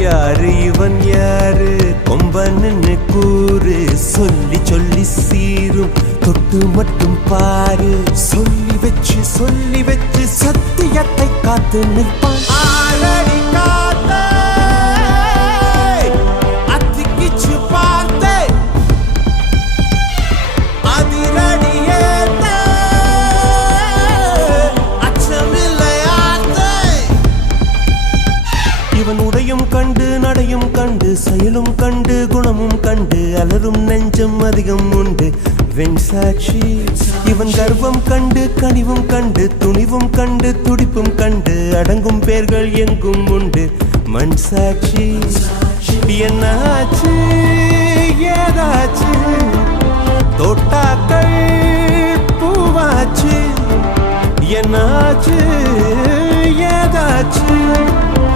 யாரு இவன் யாரு கொம்பன்னு கூறு சொல்லி சொல்லி சீரும் தொட்டு மட்டும் பாரு சொல்லி வச்சு சத்தியத்தை காத்து நிற்பான் ஆளடி காத்தே அத்திக்கிச்சு பார்த்தே அதிரடியேத்தே அச்சமில்லையாத்தே இவன் உடையும் கண்டு நடையும் கண்டு செயலும் கண்டு குணமும் கண்டு அலரும் நெஞ்சம் அதிகம் உண்டு வெண் சாட்சி இவன் கர்வம் கண்டு கனிவும் கண்டு துணிவும் கண்டு துடிப்பும் கண்டு அடங்கும் பேர்கள் எங்கும் உண்டு மண் சாட்சி என்னாச்சு ஏதாச்சு தோட்டாக்கள் பூவாச்சு என்னாச்சு ஏதாச்சு